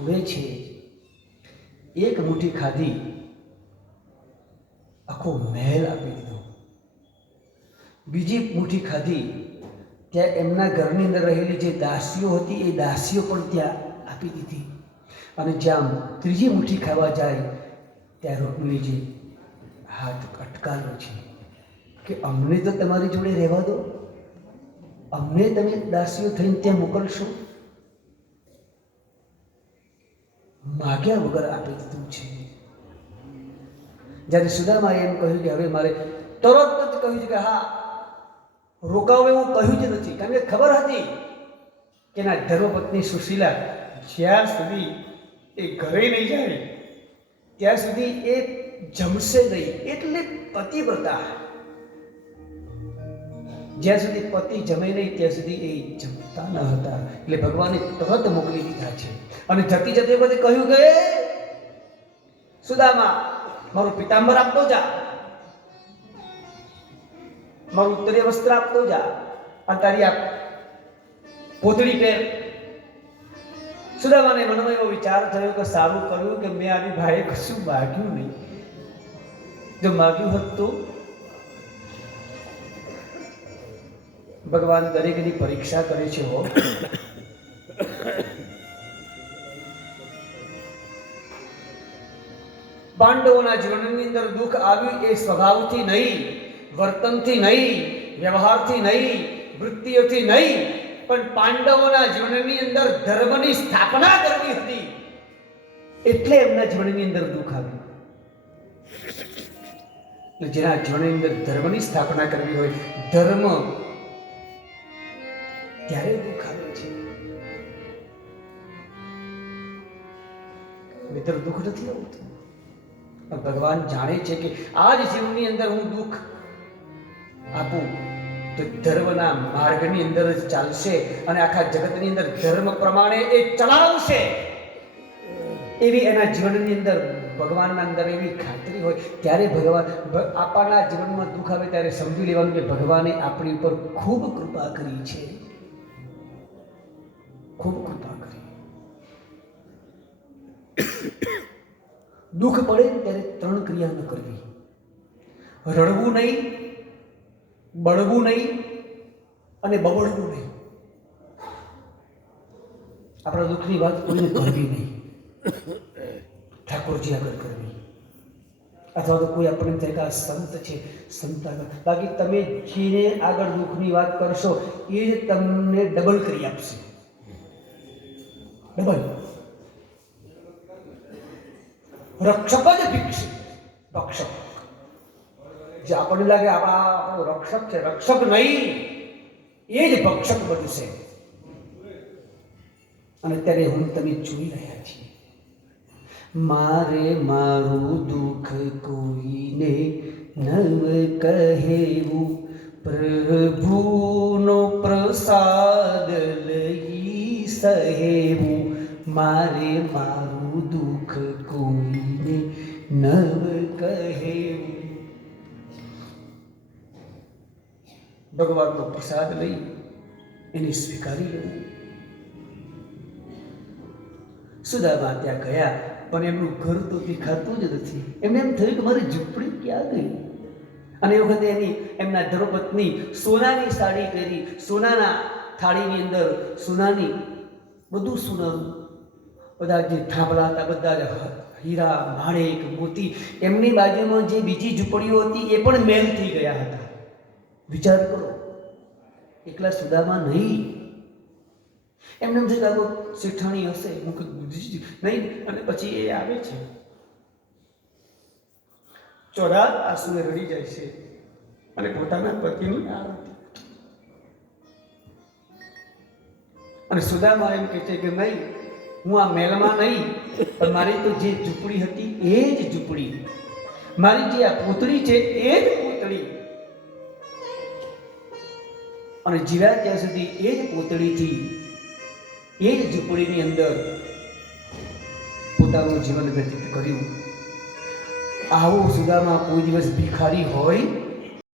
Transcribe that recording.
ઉડે છે, એક મુઠ્ઠી ખાધી આખો મહેલ આપી દીધો. બીજી મુઠ્ઠી ખાધી ત્યાં એમના ઘરની અંદર રહેલી જે દાસીઓ હતી એ દાસીઓ પણ ત્યાં આપી દીધી. અને જ્યાં ત્રીજી મુઠ્ઠી ખાવા જાય ત્યાં રૂકમિણીજી હાથ અટકાવ્યો છે કે અમને તો તમારી જોડે રહેવા દો, અમને તમે દાસીઓ થઈને ત્યાં મોકલશો. માગ્યા વગર આપી દીધું છે. જ્યારે સુદામાએ એમ કહ્યું કે હવે મારે તરત જ કહ્યું છે કે હા રોકાવ એવું કહ્યું જ નથી, કારણ કે ખબર હતી કે ના ધર્મપત્ની સુશીલા જ્યાં સુધી એ ઘરે નહીં જાય ત્યાં સુધી એ જમશે નહીં. એટલે પતિવ્રતા, જ્યાં સુધી પતિ જમે નહીં ત્યાં સુધી એ જમતા ન હતા. એટલે ભગવાને તરત મોકલી દીધા છે. અને જતી જતી વખતે કહ્યું કે સુદામા મારું પિતાંબર આપતો જા, મારું ઉત્તરીય વસ્ત્ર આપતો જા, અને તારી આ પોતળી પહેર. સુદામાને મનમાં એવો વિચાર થયો કે સારું કર્યું કે મેં આની ભાઈએ કશું માગ્યું નહીં. જો માગ્યું હોત તો ભગવાન દરેકની પરીક્ષા કરે છે. હો પાંડવોના જીવનની અંદર દુઃખ આવ્યું એ સ્વભાવથી નહીં, વર્તનથી નહીં, વ્યવહારથી નહીં, વૃત્તિઓથી નહીં, પણ પાંડવોના જીવનની અંદર ધર્મની સ્થાપના કરવી હતી એટલે એમના જીવનની અંદર દુઃખ આવ્યું. જેના જીવનની અંદર ધર્મની સ્થાપના કરવી હોય, ધર્મ, ત્યારે દુઃખ આવે છે. મિત્ર દુઃખ નથી આવતું. ભગવાન જાણે છે કે આ જ જીવનની અંદર હું દુઃખ આપું તો ધર્મના માર્ગની અંદર જ ચાલશે અને આખા જગતની અંદર ધર્મ પ્રમાણે એ ચલાવશે. એવી એના જીવનની અંદર ભગવાનના અંદર એવી ખાતરી હોય ત્યારે ભગવાન આપણા જીવનમાં દુઃખ આવે ત્યારે સમજી લેવાનું કે ભગવાને આપણી ઉપર ખૂબ કૃપા કરી છે, ખૂબ કૃપા કરી. દુઃખ પડે ત્યારે ત્રણ ક્રિયા ન કરવી: રડવું નહીં, બળવું નહીં અને બબડવું નહીં. આપણા દુઃખની વાત કોઈને કરવી નહીં, ઠાકોરજી આગળ કરવી, અથવા તો કોઈ આપણને થાય કે આ સંત છે, સંત આગળ. બાકી તમે જેને આગળ દુઃખની વાત કરશો એ જ તમને ડબલ કરી આપશે, ડબલ. રક્ષક જ ભક્ષક. જે આપણને લાગે આપણો રક્ષક છે, રક્ષક નહીં, એ જ ભક્ષક બનશે. અને ત્યારે હું તમે જોઈ રહ્યા છીએ. મારે મારું દુઃખ કોઈને નવ કહેવું, પ્રભુનો પ્રસાદ લઈ સહેવું. મારે મારું દુઃખ કોઈને નવ કહેવું. ભગવાનનો પ્રસાદ લઈ એને સ્વીકારી લેવું. સુદામા ત્યાં ગયા પણ એમનું ઘર તો દેખાતું જ નથી. એમને એમ થયું કે મારી ઝૂંપડી ક્યાં ગઈ. અને એ વખતે એમના ધર્મપત્ની સોનાની સાડી પહેરી, સોનાના થાળીની અંદર સોનાની, બધું સોનાનું, બધા જે થાંભલા હતા બધા જ હીરા, માણેક, મોતી. એમની બાજુમાં જે બીજી ઝૂંપડીઓ હતી એ પણ મેલ થઈ ગયા હતા. વિચાર કરો, એકલા સુદામા નહીં. એમને એમ થયું કે શેઠાણી હશે, હું નહીં. અને પછી એ આવે છે, ચોરા આંસુએ રડી જાય છે અને પોતાના પતિની આરતી. અને સુદામા એમ કહે છે કે નહીં, હું આ મહેલમાં નહીં, પણ મારી તો જે ઝૂંપડી હતી એ જ ઝૂંપડી, મારી જે આ પૂતળી છે એ જ પૂતળી. અને જીવ્યા ત્યાં સુધી એ જ પૂતળીથી, એ જ ઝૂંપડીની અંદર પોતાનું જીવન વ્યતીત કર્યું. આવો સુદામા કોઈ દિવસ ભિખારી હોય